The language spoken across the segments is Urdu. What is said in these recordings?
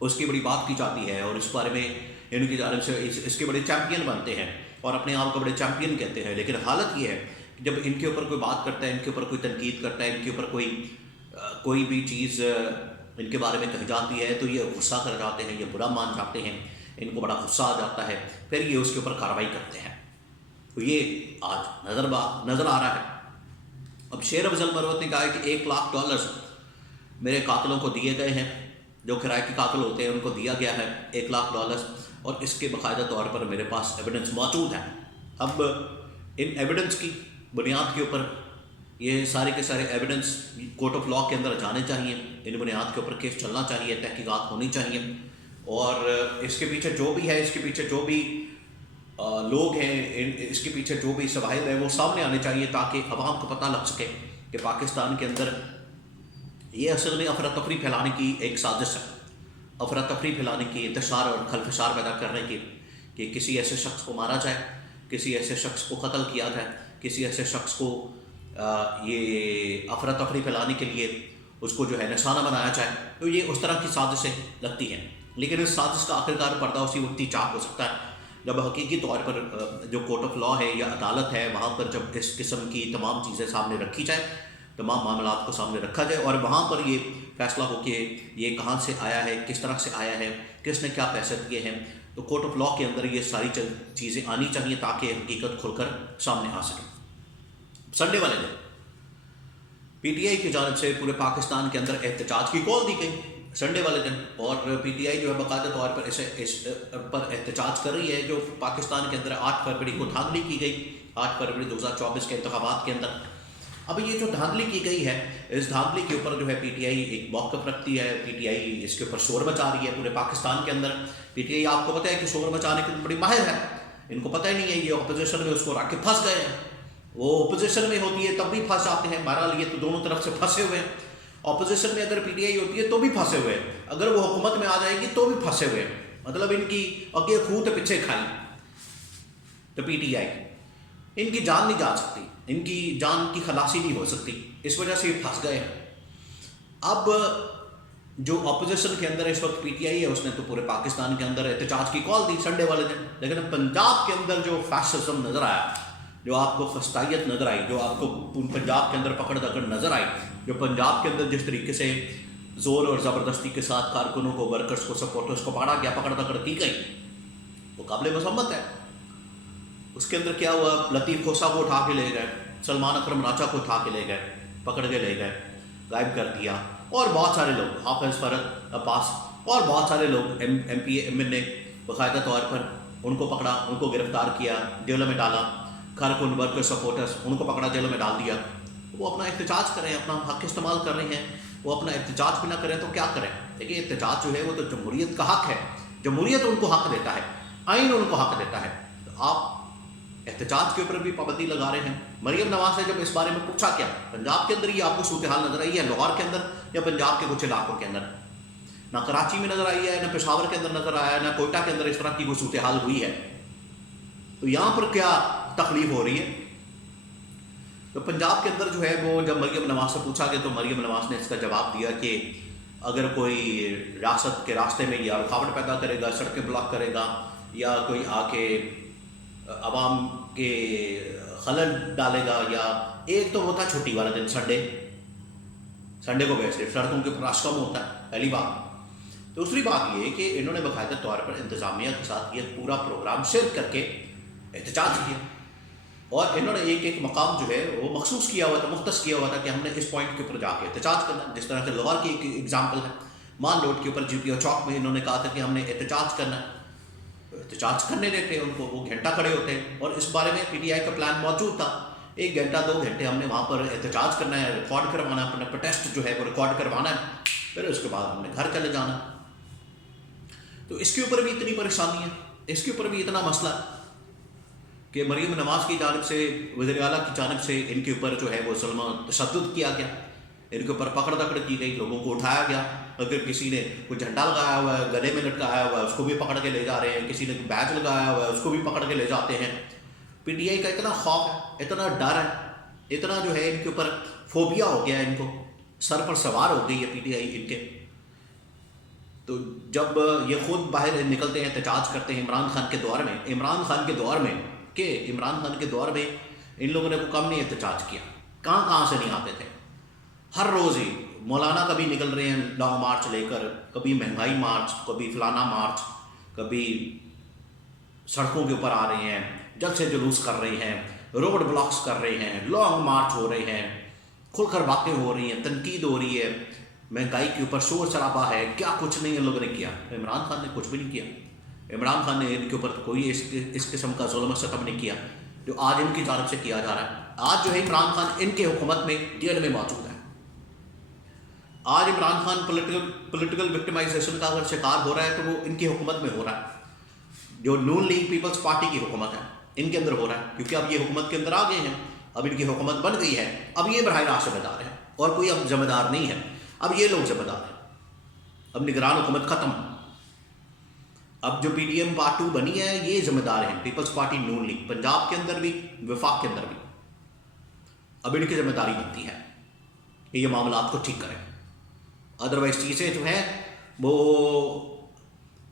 اس کی بڑی بات کی جاتی ہے اور اس بارے میں ان کی جانب سے اس کے بڑے چیمپئن بنتے ہیں اور اپنے آپ کو بڑے چیمپئن کہتے ہیں. لیکن حالت یہ ہے کہ جب ان کے اوپر کوئی بات کرتا ہے، ان کے اوپر کوئی تنقید کرتا ہے، ان کے اوپر کوئی بھی چیز ان کے بارے میں کہی جاتی ہے تو یہ غصہ کر جاتے ہیں، یہ برا مان جاتے ہیں، ان کو بڑا غصہ آ جاتا ہے، پھر یہ اس کے اوپر کارروائی کرتے ہیں. تو یہ آج نظر آ رہا ہے. اب شیر افضل مروت نے کہا ہے کہ $1,00,000 میرے قاتلوں کو دیے گئے ہیں، جو کرائے کے قاتل ہوتے ہیں ان کو دیا گیا ہے $1,00,000، اور اس کے باقاعدہ طور پر میرے پاس ایویڈنس موجود ہے. اب ان ایویڈنس کی بنیاد کے اوپر یہ سارے کے سارے ایویڈنس کورٹ آف لا کے اندر جانے چاہیے، ان بنیاد کے اوپر کیس چلنا چاہیے، تحقیقات ہونی چاہیے، اور اس کے پیچھے جو بھی ہے، اس کے پیچھے جو بھی لوگ ہیں، اس کے پیچھے جو بھی شواہد ہے وہ سامنے آنے چاہیے تاکہ عوام کو پتہ لگ سکے کہ پاکستان کے اندر یہ اصل میں افراتفری پھیلانے کی ایک سازش ہے، افراتفری پھیلانے کی، انتشار اور خلفشار پیدا کرنے کی، کہ کسی ایسے شخص کو مارا جائے، کسی ایسے شخص کو قتل کیا جائے، کسی ایسے شخص کو یہ افراتفری پھیلانے کے لیے اس کو جو ہے نشانہ بنایا جائے. تو یہ اس طرح کی سازشیں لگتی ہیں. لیکن اس سازش کا آخرکار پردہ اسی وقت ہی چاک ہو سکتا ہے جب حقیقی طور پر جو کورٹ آف لا ہے یا عدالت ہے وہاں پر جب اس قسم کی تمام چیزیں سامنے رکھی جائیں، تمام معاملات کو سامنے رکھا جائے، اور وہاں پر یہ فیصلہ ہو کہ یہ کہاں سے آیا ہے، کس طرح سے آیا ہے، کس نے کیا پیسے دیے ہیں. تو کورٹ آف لا کے اندر یہ ساری چیزیں آنی چاہیے تاکہ حقیقت کھل کر سامنے آ سکے. سنڈے والے دن پی ٹی آئی کی جانب سے پورے پاکستان کے اندر احتجاج کی کال دی گئی سنڈے والے دن، اور پی ٹی آئی جو ہے باقاعدہ طور پر اس پر احتجاج کر رہی ہے جو پاکستان کے اندر 8 فروری کو دھاندلی کی گئی، 8 فروری 2024 کے انتخابات کے اندر. اب یہ جو دھاندلی کی گئی ہے، اس دھاندلی کے اوپر جو ہے پی ٹی آئی ایک موقف رکھتی ہے، پی ٹی آئی اس کے اوپر شور مچا رہی ہے پورے پاکستان کے اندر. پی ٹی آئی آپ کو پتہ ہے کہ شور مچانے کے بڑی ماہر ہے، ان کو پتہ ہی نہیں ہے، یہ اپوزیشن میں اس کو رکھ کے پھنس گئے ہیں. وہ اپوزیشن میں ہوتی ہے تب بھی پھنس جاتے ہیں، بہرحال یہ تو دونوں طرف سے پھنسے ہوئے ہیں. اپوزیشن میں اگر پی ٹی آئی ہوتی ہے تو بھی پھنسے ہوئے ہیں، اگر وہ حکومت میں آ جائے گی تو بھی پھنسے ہوئے ہیں. مطلب ان کی اگے خوہ پیچھے کھائی. تو پی ٹی آئی ان کی جان نہیں جا سکتی، ان کی جان کی خلاصی نہیں ہو سکتی، اس وجہ سے یہ پھنس گئے ہیں. اب جو اپوزیشن کے اندر اس وقت پی ٹی آئی ہے اس نے تو پورے پاکستان کے اندر احتجاج کی کال دی سنڈے والے دن. لیکن پنجاب کے اندر جو فیشزم نظر آیا، جو آپ کو فسطائیت نظر آئی، جو آپ کو پنجاب کے اندر پکڑ دکڑ نظر آئی، جو پنجاب کے اندر جس طریقے سے زور اور زبردستی کے ساتھ کارکنوں کو، ورکرز کو، سپورٹرز کو پکڑا گیا، پکڑ دکڑ کی گئی، وہ قابل مذمت ہے. اس کے اندر کیا ہوا، لطیف کھوسہ کو اٹھا کے لے گئے، سلمان اکرم راجہ کو اٹھا کے لے گئے، پکڑ کے لے گئے، غائب کر دیا. اور بہت سارے لوگ، حافظ فرد عباس اور بہت سارے لوگ ایم پی ایم ایل نے باقاعدہ طور پر ان کو پکڑا، ان کو گرفتار کیا، جیلوں میں ڈالا. کارکن، ورکر، سپورٹرز ان کو پکڑا، جیلوں میں ڈال دیا. وہ اپنا احتجاج کریں، اپنا حق استعمال کر رہے ہیں، وہ اپنا احتجاج بھی نہ کریں تو کیا کریں. دیکھیے احتجاج جو ہے وہ تو جمہوریت کا حق ہے، جمہوریت ان کو حق دیتا ہے، آئین ان کو حق دیتا ہے. تو آپ احتجاج کے اوپر بھی پابندی لگا رہے ہیں. مریم نواز نے جب اس بارے میں پوچھا کیا پنجاب کے اندر یہ آپ کو صورتحال نظر آئی ہے، لاہور کے اندر یا پنجاب کے کچھ علاقوں کے اندر؟ نہ کراچی میں نظر آئی ہے، نہ پشاور کے اندر نظر آیا ہے، نہ کوئٹہ کے اندر اس طرح کی کوئی صورتحال ہوئی ہے. تو یہاں پر کیا تکلیف ہو رہی ہے؟ تو پنجاب کے اندر جو ہے وہ جب مریم نواز سے پوچھا گیا تو مریم نواز نے اس کا جواب دیا کہ اگر کوئی ریاست کے راستے میں یا رکاوٹ پیدا کرے گا، سڑکیں بلاک کرے گا، یا کوئی آ کے عوام کے خلل ڈالے گا، یا ایک تو وہ تھا چھٹی والا دن سنڈے کو ویسے سڑکوں کے اوپر رش کم ہوتا ہے، پہلی بات. دوسری بات یہ کہ انہوں نے باقاعدہ طور پر انتظامیہ کے ساتھ یہ پورا پروگرام شیئر کر کے احتجاج کیا، اور انہوں نے ایک مقام جو ہے وہ مخصوص کیا ہوا تھا، مختص کیا ہوا تھا کہ ہم نے اس پوائنٹ کے اوپر جا کے احتجاج کرنا. جس طرح سے لاہور کی ایک ایگزامپل ہے، مان روڈ کے اوپر جی پی او چوک میں انہوں نے کہا تھا کہ ہم نے احتجاج کرنا ہے. تو احتجاج کرنے دیتے ان کو، وہ گھنٹہ کھڑے ہوتے ہیں، اور اس بارے میں پی ٹی آئی کا پلان موجود تھا. 1 گھنٹہ 2 گھنٹے ہم نے وہاں پر احتجاج کرنا ہے، ریکارڈ کروانا ہے، اپنا پروٹیسٹ جو ہے وہ ریکارڈ کروانا ہے، پھر اس کے بعد ہم نے گھر چلے جانا. تو اس کے اوپر بھی اتنی پریشانی ہے، اس کے اوپر بھی اتنا مسئلہ ہے کہ مریم نواز کی جانب سے، وزیر اعلیٰ کی جانب سے ان کے اوپر جو ہے وہ ظلم و تشدد کیا گیا، ان کے اوپر پکڑ دکڑ کی گئی، لوگوں کو اٹھایا گیا. اگر کسی نے کوئی جھنڈا لگایا ہوا ہے، گلے میں لٹکایا ہوا ہے، اس کو بھی پکڑ کے لے جا رہے ہیں. کسی نے کوئی بیج لگایا ہوا ہے، اس کو بھی پکڑ کے لے جاتے ہیں. پی ٹی آئی کا اتنا خوف ہے، اتنا ڈر ہے، اتنا جو ہے ان کے اوپر فوبیا ہو گیا ہے، ان کو سر پر سوار ہو گئی ہے پی ٹی آئی ان کے. تو جب یہ خود باہر نکلتے ہیں، احتجاج کرتے ہیں عمران خان کے دور میں، عمران خان کے دور میں ان لوگوں نے کو کم نہیں احتجاج کیا، کہاں سے نہیں آتے تھے، ہر روز ہی مولانا کبھی نکل رہے ہیں لانگ مارچ لے کر، کبھی مہنگائی مارچ، کبھی فلانا مارچ، کبھی سڑکوں کے اوپر آ رہے ہیں، جلسے جلوس کر رہے ہیں، روڈ بلاکس کر رہے ہیں، لانگ مارچ ہو رہے ہیں، کھل کر باتیں ہو رہی ہیں، تنقید ہو رہی ہے، مہنگائی کے اوپر شور شرابہ ہے، کیا کچھ نہیں ان لوگوں نے کیا۔ عمران خان نے کچھ بھی نہیں کیا، عمران خان نے ان کے اوپر کوئی اس قسم کا ظلم و ستم نہیں کیا جو آج ان کی جانب سے کیا جا رہا ہے۔ آج جو ہے عمران خان ان کے حکومت میں جیل میں موجود ہے۔ آج عمران خان پولیٹیکل وکٹمائزیشن کا اگر شکار ہو رہا ہے تو وہ ان کی حکومت میں ہو رہا ہے، جو نون لیگ پیپلز پارٹی کی حکومت ہے ان کے اندر ہو رہا ہے، کیونکہ اب یہ حکومت کے اندر آ گئے ہیں، اب ان کی حکومت بن گئی ہے، اب یہ براہ راست ذمہ دار ہے، اور کوئی اب ذمہ دار نہیں ہے، اب یہ لوگ ذمہ دار ہیں، اب نگران حکومت ختم، اب جو پی ڈی ایم پارٹ 2 بنی ہے یہ ذمہ دار ہیں، پیپلز پارٹی نون لیگ، پنجاب کے اندر بھی، وفاق کے اندر بھی، اب ان کی ذمہ داری بنتی ہے کہ یہ معاملات کو ٹھیک کریں، ادروائز چیزیں جو ہیں وہ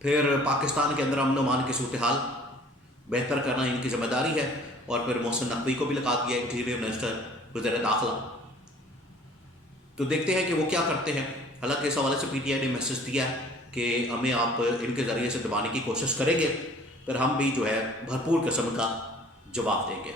پھر پاکستان کے اندر امن و امان کی صورتحال بہتر کرنا ان کی ذمہ داری ہے، اور پھر محسن نقوی کو بھی لگا دیا انٹیریئر منسٹر، وزیر داخلہ، تو دیکھتے ہیں کہ وہ کیا کرتے ہیں۔ حالانکہ اس حوالے سے پی ٹی آئی نے میسج دیا ہے کہ ہمیں آپ ان کے ذریعے سے دبانے کی کوشش کریں گے، پھر ہم بھی جو ہے بھرپور قسم کا جواب دیں گے۔